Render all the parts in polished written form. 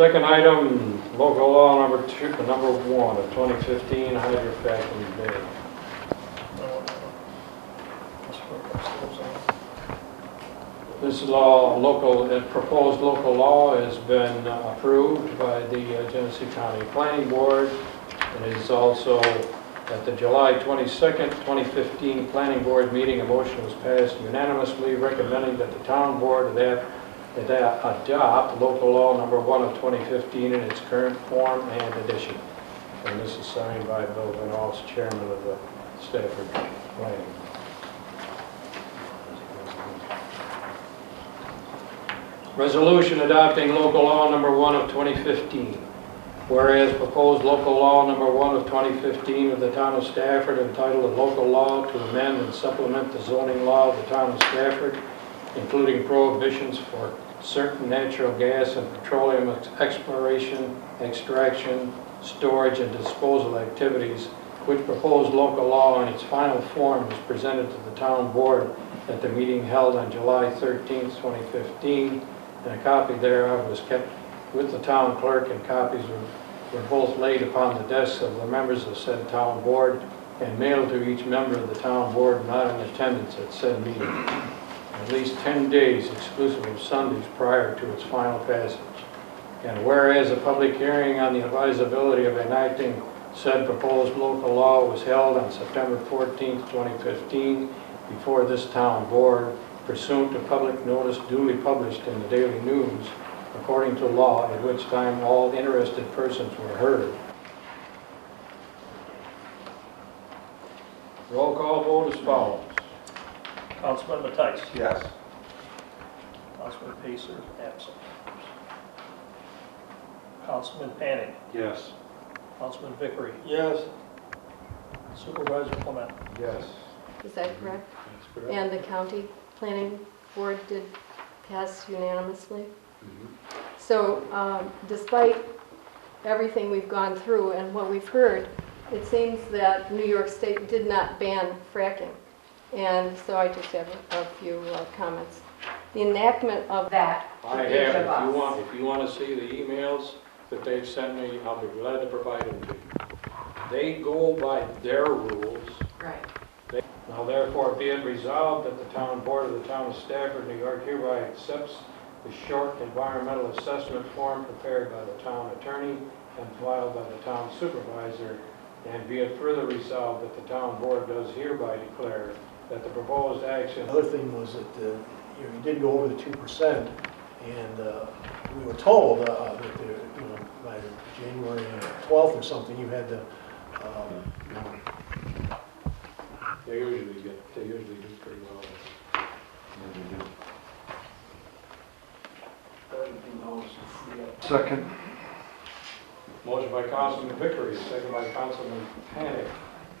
Second item, local law number 1 of 2015, hydro-fracking ban. This proposed local law has been approved by the Genesee County Planning Board. It is also at the July 22nd, 2015 Planning Board meeting. A motion was passed unanimously recommending that the Town Board adopt local law number 1 of 2015 in its current form and edition. And this is signed by Bill Van Alst, Chairman of the Stafford Planning. Resolution adopting local law number 1 of 2015. Whereas proposed local law number 1 of 2015 of the Town of Stafford, entitled a local law to amend and supplement the zoning law of the Town of Stafford, including prohibitions for certain natural gas and petroleum exploration, extraction, storage, and disposal activities, which proposed local law in its final form was presented to the Town Board at the meeting held on July 13th, 2015, and a copy thereof was kept with the town clerk, and copies were both laid upon the desks of the members of said Town Board and mailed to each member of the Town Board not in attendance at said meeting, at least 10 days exclusive of Sundays prior to its final passage. And whereas a public hearing on the advisability of enacting said proposed local law was held on September 14th, 2015 before this Town Board, pursuant to public notice duly published in the Daily News, according to law, at which time all interested persons were heard. Roll call vote as follows. Councilman Mattice. Yes. Councilman Pacer, absent. Councilman Panning. Yes. Councilman Vickery. Yes. Supervisor Clement. Yes. Is that correct? That's correct. And the county planning board did pass unanimously? So despite everything we've gone through and what we've heard, it seems that New York State did not ban fracking. And so I just have a few comments. The enactment of that. I have, if you want to see the emails that they've sent me, I'll be glad to provide them to you. They go by their rules. Right. Now therefore be it resolved that the Town Board of the Town of Stafford, New York hereby accepts the short environmental assessment form prepared by the town attorney and filed by the town supervisor, and be it further resolved that the Town Board does hereby declare that the proposed action. Another thing was that you did go over the 2%, and we were told that by January 12th or something, you had to. They usually do pretty well. Second. Motion by Councilman Vickery, second by Councilman Panic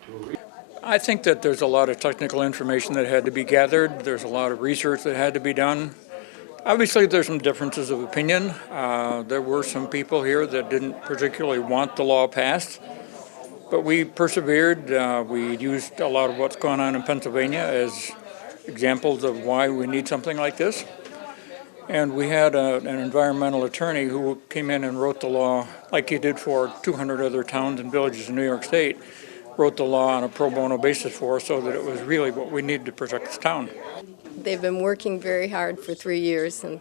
to read. I think that there's a lot of technical information that had to be gathered. There's a lot of research that had to be done. Obviously, there's some differences of opinion. There were some people here that didn't particularly want the law passed, but we persevered. We used a lot of what's going on in Pennsylvania as examples of why we need something like this. And we had an environmental attorney who came in and wrote the law, like he did for 200 other towns and villages in New York State, wrote the law on a pro bono basis for us so that it was really what we needed to protect this town. They've been working very hard for 3 years, and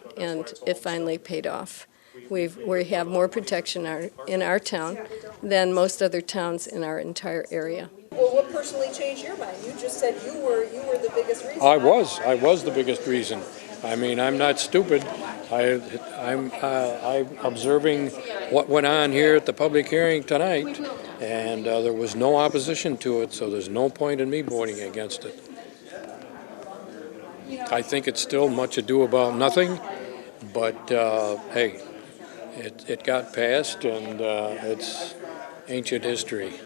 it finally paid off. We have more protection in our town than most other towns in our entire area. Well, what personally changed your mind? You just said you were the biggest reason. I was the biggest reason. I mean, I'm not stupid. I'm observing what went on here at the public hearing tonight, and there was no opposition to it, so there's no point in me voting against it. I think it's still much ado about nothing, but hey, it got passed, and it's ancient history.